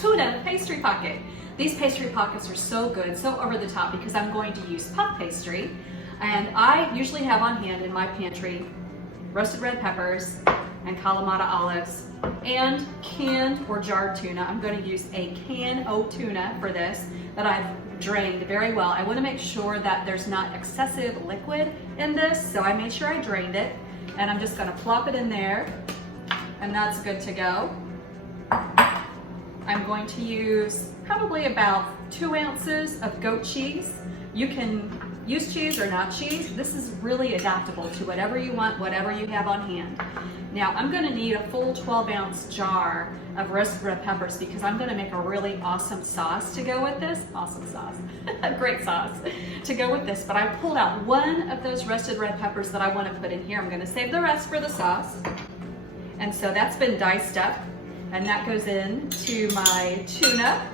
tuna pastry pocket. These pastry pockets are so good, so over the top, because I'm going to use puff pastry. And I usually have on hand in my pantry roasted red peppers and Kalamata olives and canned or jarred tuna. I'm going to use a can o' tuna for this that I've drained very well. I want to make sure that there's not excessive liquid in this, so I made sure I drained it. And I'm just going to plop it in there, and that's good to go. I'm going to use probably about 2 ounces of goat cheese. You can use cheese or not cheese. This is really adaptable to whatever you want, whatever you have on hand. Now I'm going to need a full 12-ounce jar of roasted red peppers because I'm going to make a really awesome sauce to go with this. Awesome sauce, a great sauce to go with this. But I pulled out one of those roasted red peppers that I want to put in here. I'm going to save the rest for the sauce. And so that's been diced up, and that goes into my tuna.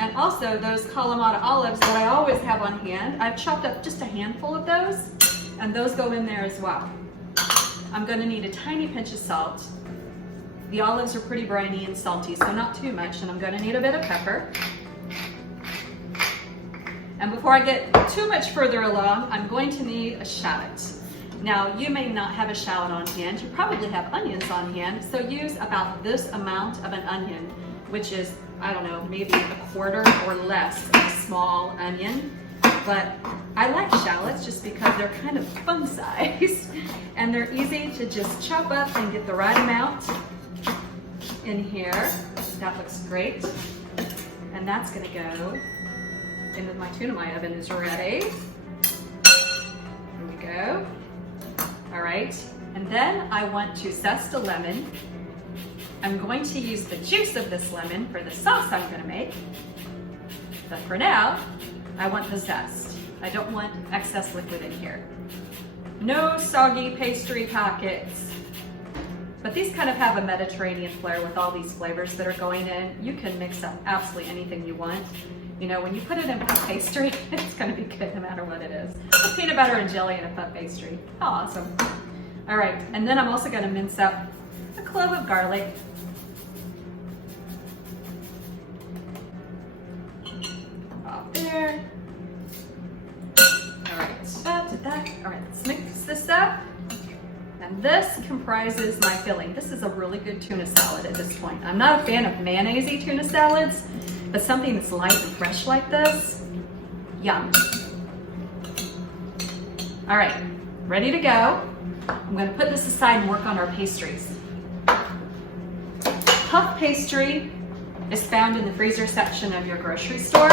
And also those Kalamata olives that I always have on hand. I've chopped up just a handful of those, and those go in there as well. I'm going to need a tiny pinch of salt. The olives are pretty briny and salty, so not too much, and I'm going to need a bit of pepper. And before I get too much further along, I'm going to need a shallot. Now, you may not have a shallot on hand. You probably have onions on hand, so use about this amount of an onion, which is, I don't know, maybe a quarter or less of a small onion. But I like shallots just because they're kind of fun size and they're easy to just chop up and get the right amount in here. That looks great. And that's gonna go into my tuna. My oven is ready. There we go. All right, and then I want to zest a lemon. I'm going to use the juice of this lemon for the sauce I'm gonna make. But for now, I want the zest. I don't want excess liquid in here. No soggy pastry pockets. But these kind of have a Mediterranean flair with all these flavors that are going in. You can mix up absolutely anything you want. You know, when you put it in puff pastry, it's gonna be good no matter what it is. With peanut butter and jelly in a puff pastry. How awesome. All right, and then I'm also gonna mince up a clove of garlic. There. All right, all right, let's mix this up. And this comprises my filling. This is a really good tuna salad at this point. I'm not a fan of mayonnaise-y tuna salads, but something that's light and fresh like this, yum. All right, ready to go. I'm gonna put this aside and work on our pastries. Puff pastry is found in the freezer section of your grocery store.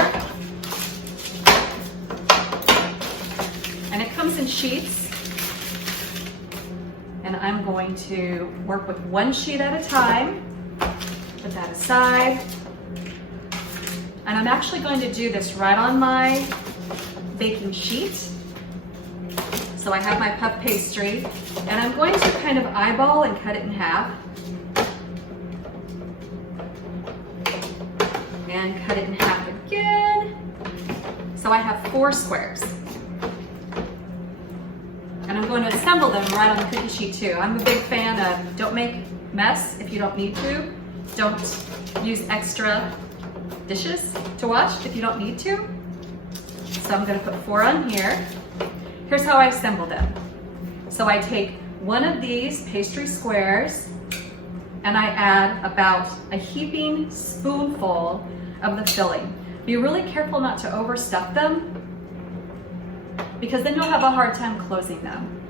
And it comes in sheets. And I'm going to work with one sheet at a time. Put that aside. And I'm actually going to do this right on my baking sheet. So I have my puff pastry, and I'm going to kind of eyeball and cut it in half. And cut it in half again. So I have 4 squares. And I'm going to assemble them right on the cookie sheet too. I'm a big fan of don't make mess if you don't need to. Don't use extra dishes to wash if you don't need to. So I'm going to put 4 on here. Here's how I assemble them. So I take one of these pastry squares and I add about a heaping spoonful of the filling. Be really careful not to overstuff them, because then you'll have a hard time closing them.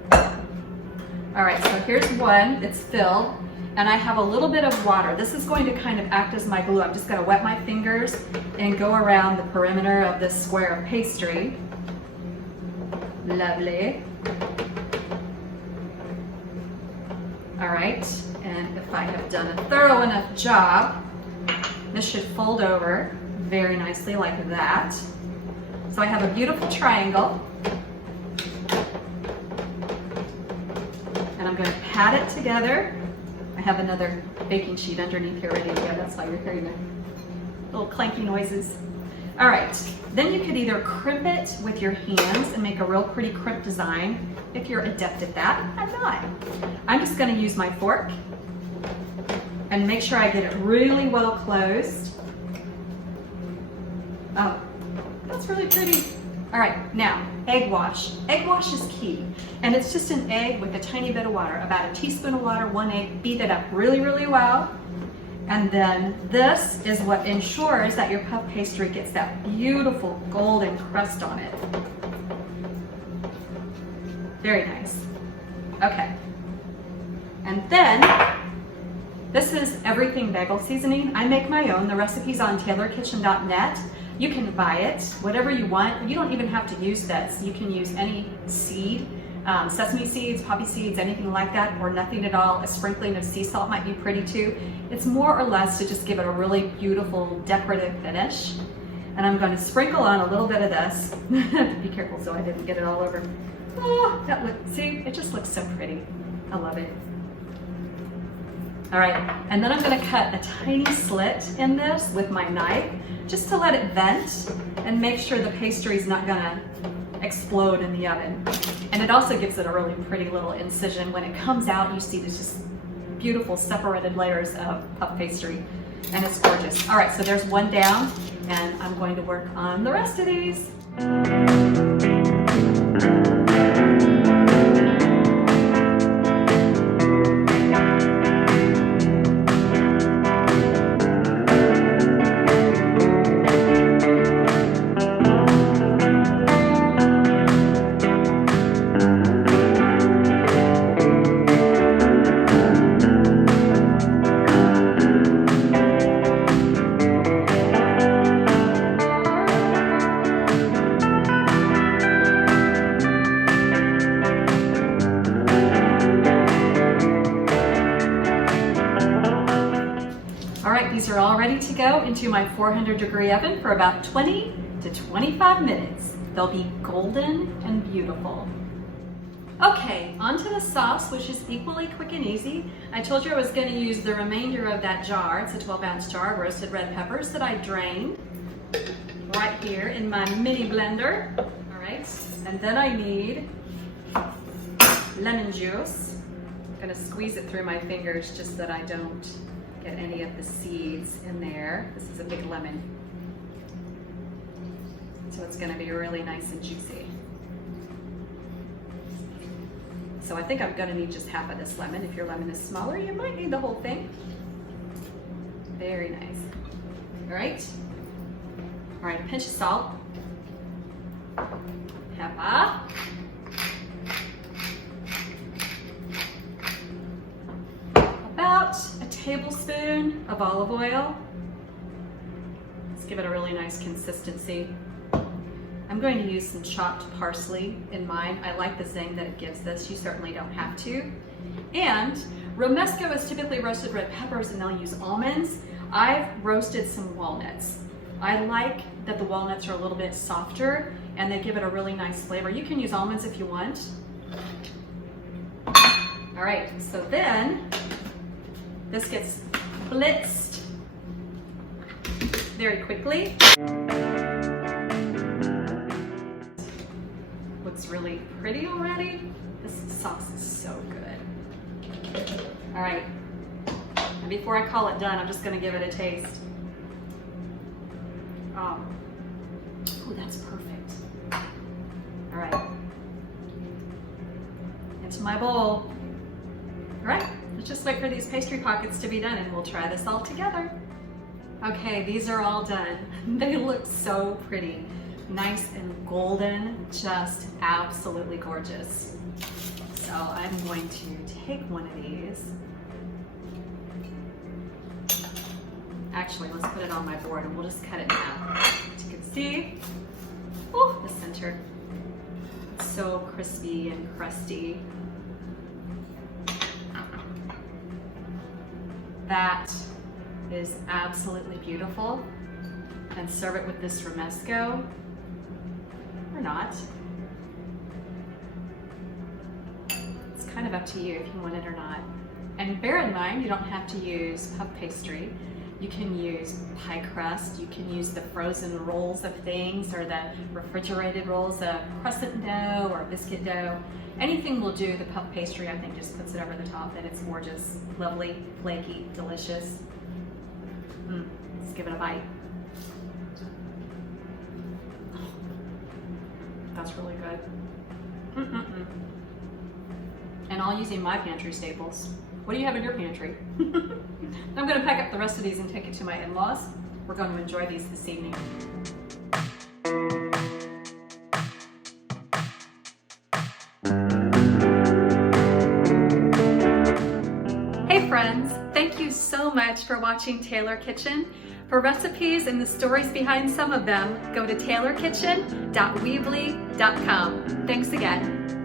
All right, so here's one, it's filled, and I have a little bit of water. This is going to kind of act as my glue. I'm just gonna wet my fingers and go around the perimeter of this square of pastry. Lovely. All right, and if I have done a thorough enough job, this should fold over very nicely like that. So I have a beautiful triangle. And I'm going to pat it together. I have another baking sheet underneath here ready to go. That's why you're hearing the little clanky noises. All right, then you could either crimp it with your hands and make a real pretty crimp design if you're adept at that. I'm not. I'm just going to use my fork and make sure I get it really well closed. Oh, that's really pretty. All right, now, egg wash. Egg wash is key, and it's just an egg with a tiny bit of water, about a teaspoon of water, 1 egg, beat it up really, really well. And then this is what ensures that your puff pastry gets that beautiful golden crust on it. Very nice. Okay. And then, this is everything bagel seasoning. I make my own. The recipe's on TaylorKitchen.net. You can buy it, whatever you want. You don't even have to use this. You can use any seed, sesame seeds, poppy seeds, anything like that, or nothing at all. A sprinkling of sea salt might be pretty too. It's more or less to just give it a really beautiful decorative finish. And I'm going to sprinkle on a little bit of this. Be careful so I didn't get it all over. Oh, see, it just looks so pretty. I love it. All right, and then I'm going to cut a tiny slit in this with my knife, just to let it vent and make sure the pastry's not going to explode in the oven. And it also gives it a really pretty little incision. When it comes out, you see there's just beautiful separated layers of puff pastry, and it's gorgeous. All right, so there's one down, and I'm going to work on the rest of these. These are all ready to go into my 400-degree oven for about 20 to 25 minutes. They'll be golden and beautiful. Okay, onto the sauce, which is equally quick and easy. I told you I was going to use the remainder of that jar. It's a 12-ounce jar of roasted red peppers that I drained right here in my mini blender. All right, and then I need lemon juice. I'm going to squeeze it through my fingers just so that I don't get any of the seeds in there. This is a big lemon, so it's going to be really nice and juicy. So I think I'm going to need just half of this lemon. If your lemon is smaller, you might need the whole thing. Very nice. All right. All right, a pinch of salt. Pepper. About a tablespoon of olive oil. Let's give it a really nice consistency. I'm going to use some chopped parsley in mine. I like the zing that it gives this. You certainly don't have to. And Romesco is typically roasted red peppers, and they'll use almonds. I've roasted some walnuts. I like that the walnuts are a little bit softer and they give it a really nice flavor. You can use almonds if you want. All right, so then this gets blitzed very quickly. Looks really pretty already. This sauce is so good. All right, and before I call it done, I'm just gonna give it a taste. Oh, that's perfect. All right, into my bowl. All right, let's just wait for these pastry pockets to be done and we'll try this all together. Okay, these are all done. They look so pretty. Nice and golden, just absolutely gorgeous. So I'm going to take one of these. Actually, let's put it on my board and we'll just cut it in half. As you can see, oh, the center. It's so crispy and crusty. That is absolutely beautiful. And serve it with this Romesco, or not. It's kind of up to you if you want it or not. And bear in mind, you don't have to use puff pastry. You can use pie crust, you can use the frozen rolls of things or the refrigerated rolls of crescent dough or biscuit dough. Anything will do. The puff pastry, I think, just puts it over the top, and it's gorgeous, lovely, flaky, delicious. Let's give it a bite. That's really good. And all using my pantry staples. What do you have in your pantry? I'm going to pack up the rest of these and take it to my in-laws. We're going to enjoy these this evening. Hey friends, thank you so much for watching Taylor Kitchen. For recipes and the stories behind some of them, go to TaylorKitchen.weebly.com. Thanks again.